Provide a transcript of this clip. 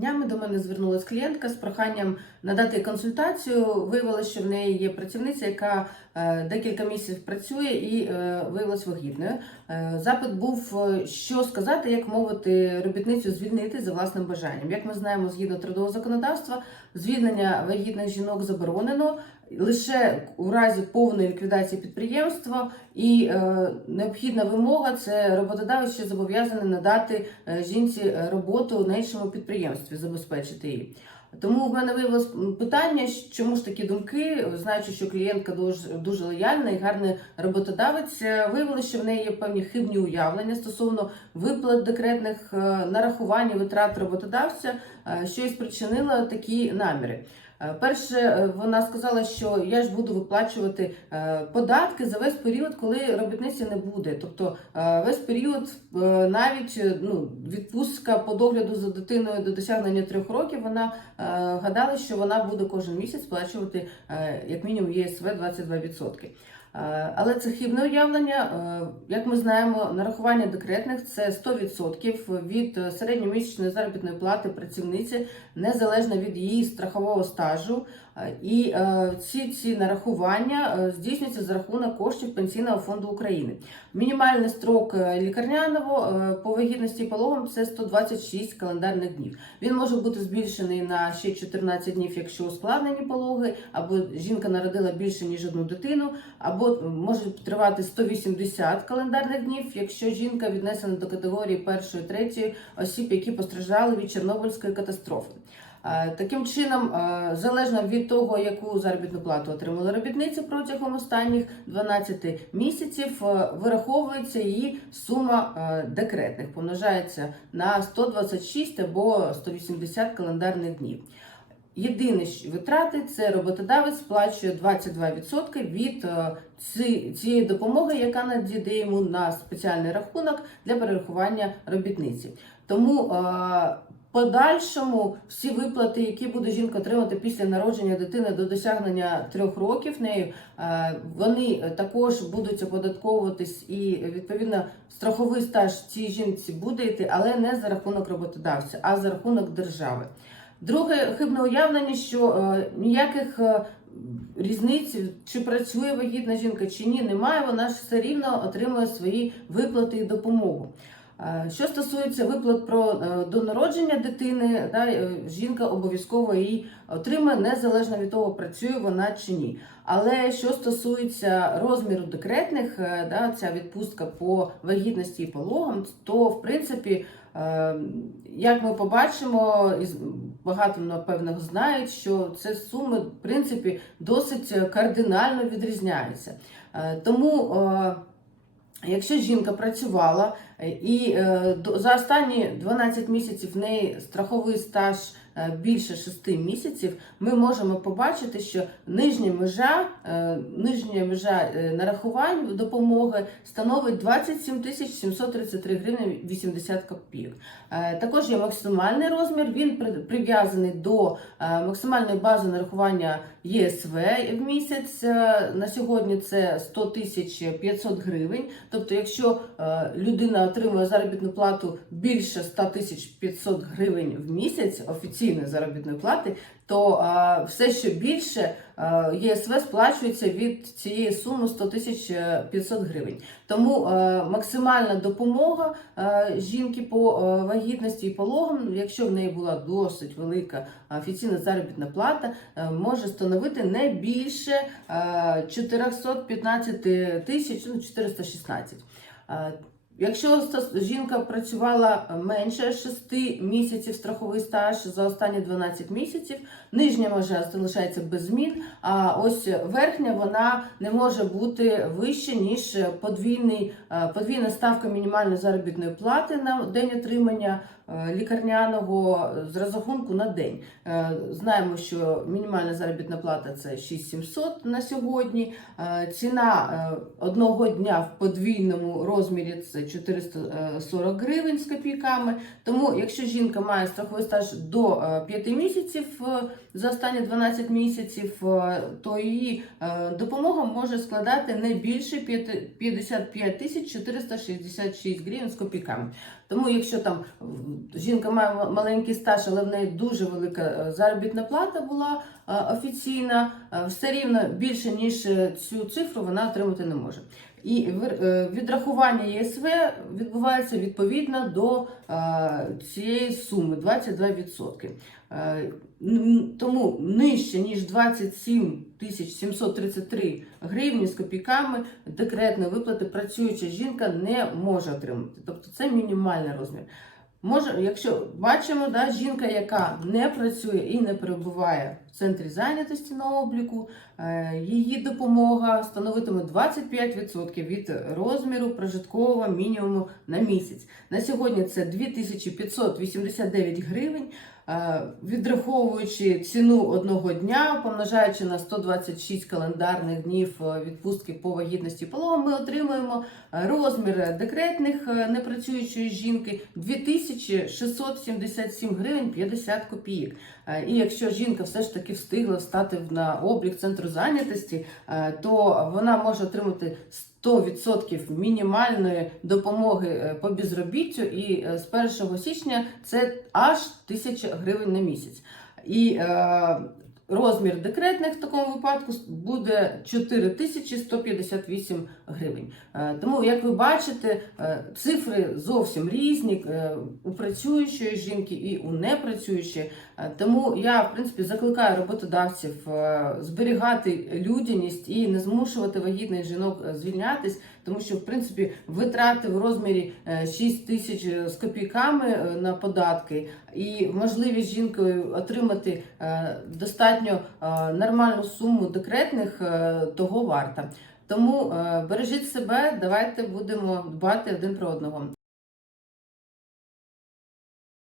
Днями до мене звернулася клієнтка з проханням надати консультацію. Виявилося, що в неї є працівниця, яка е, декілька місяців працює і е, виявилась вагітною. Е, Запит був, що сказати, як мовити робітницю звільнити за власним бажанням. Як ми знаємо, згідно трудового законодавства, звільнення вагітних жінок заборонено. Лише у разі повної ліквідації підприємства і е, необхідна вимога це роботодавець ще зобов'язаний надати е, жінці е, роботу на іншому підприємстві, забезпечити її. Тому в мене виявилось питання, чому ж такі думки, знаючи, що клієнтка дуже, дуже лояльна і гарний роботодавець, е, виявилося, що в неї є певні хибні уявлення стосовно виплат декретних нарахувань витрат роботодавця, що і спричинило такі наміри. Е, Перше, е, вона сказала, що я ж буду виплачувати е, податки за весь період, коли робітниці не буде. Тобто весь період, навіть ну, відпустка по догляду за дитиною до досягнення трьох років, вона гадала, що вона буде кожен місяць сплачувати як мінімум ЄСВ 22%. Е, Але це хибне уявлення. Е, Як ми знаємо, нарахування декретних це 100% від е, середньомісячної заробітної плати працівниці незалежно від її страхового стажу. Е, І е, ці, ці нарахування е, здійснюються за рахунок коштів Пенсійного фонду України. Мінімальний строк лікарняного по вагітності і пологам це 126 календарних днів. Він може бути збільшений на ще 14 днів, якщо ускладнені пологи, або жінка народила більше ніж одну дитину, або може тривати 180 календарних днів, якщо жінка віднесена до категорії першої, третьої осіб, які постраждали від Чорнобильської катастрофи. Е, Таким чином, е, залежно від того, яку заробітну плату отримала робітниця протягом останніх 12 місяців, е, вираховується її сума декретних, помножається на 126 або 180 календарних днів. Єдине що витрати це роботодавець сплачує 22% від ці- цієї допомоги, яка надійде йому на спеціальний рахунок для перерахування робітниці. Тому подальшому всі виплати, які буде жінка отримати після народження дитини до досягнення трьох років нею, е, вони також будуть оподатковуватись і відповідно страховий стаж цій жінці буде йти, але не за рахунок роботодавця, а за рахунок держави. Друге хибне уявлення, що е, ніяких е, різниць, чи працює вагітна жінка, чи ні, немає. Вона ж все рівно отримує свої виплати і допомогу. Е, Що стосується виплат про е, до народження дитини, да, е, жінка обов'язково її отримає незалежно від того, працює вона чи ні. Але що стосується розміру декретних, да, ця відпустка по вагітності і пологам, то в принципі, як ми побачимо, і багато напевно знають, що це суми в принципі досить кардинально відрізняються. Тому Якщо жінка працювала е, і е, за останні 12 місяців в неї страховий стаж більше 6 місяців, ми можемо побачити, що нижня межа, е, нижня межа е, нарахувань допомоги становить 27 тисяч 733 гривні 80 копійок. Е, Також є максимальний розмір, він прив'язаний до е, максимальної бази нарахування ЄСВ в місяць. Е, На сьогодні це 100 тисяч 500 гривень. Тобто, якщо е, людина отримує заробітну плату більше 100 тисяч 500 гривень в місяць офіційної заробітної плати, то е, все, що більше е, ЄСВ сплачується від цієї суми 100 тисяч 500 гривень. Тому е, максимальна допомога е, жінки по е, вагітності і пологам, якщо в неї була досить велика офіційна заробітна плата, е, може становити не більше е, 415 тисяч, ну 416. Е, Якщо жінка працювала менше 6 місяців страховий стаж за останні 12 місяців, нижня межа залишається без змін, а ось верхня вона не може бути вище, ніж подвійний, е, подвійна ставка мінімальної заробітної плати на день отримання е, лікарняного з розрахунку на день. Е, Знаємо, що мінімальна заробітна плата це 6700 на сьогодні. Е, Ціна е, одного дня в подвійному розмірі це 440 гривень з копійками. Тому, якщо жінка має страховий стаж до 5 місяців е, за останні 12 місяців, е, то її е, допомога може складати не більше 55 тисяч 466 гривень з копійками. Тому, якщо там жінка має маленький стаж, але в неї дуже велика е, заробітна плата була е, офіційна, е, все рівно більше ніж е, цю цифру вона отримати не може. І е, відрахування ЄСВ відбувається відповідно до е, цієї суми 22%. Е, Тому нижче ніж 27 733 гривні з копійками декретної виплати працююча жінка не може отримати. Тобто це мінімальний розмір. Може, якщо бачимо, да, жінка, яка не працює і не перебуває в центрі зайнятості на обліку, е, її допомога становитиме 25% від розміру прожиткового мінімуму на місяць. На сьогодні це 2589 гривень. Е, Відраховуючи ціну одного дня, помножаючи на 126 календарних днів е, відпустки по вагітності пологам, ми отримуємо е, розмір декретних непрацюючої жінки 2677 гривень 50 копійок. І якщо жінка все ж таки встигла встати на облік центру зайнятості, то вона може отримати 100% мінімальної допомоги по безробіттю, і з 1 січня це аж 1000 гривень на місяць. І е, розмір декретних в такому випадку буде 4158 гривень. Е, тому, як ви бачите, е, цифри зовсім різні е, у працюючої жінки і у непрацюючої. Е, Тому я, в принципі, закликаю роботодавців е, зберігати людяність і не змушувати вагітних жінок е, звільнятись, тому що в принципі витрати в розмірі е, 6 тисяч з копійками е, на податки і можливість жінкою отримати е, достатньо е, нормальну суму декретних е, того варта. Тому е, бережіть себе, давайте будемо дбати один про одного.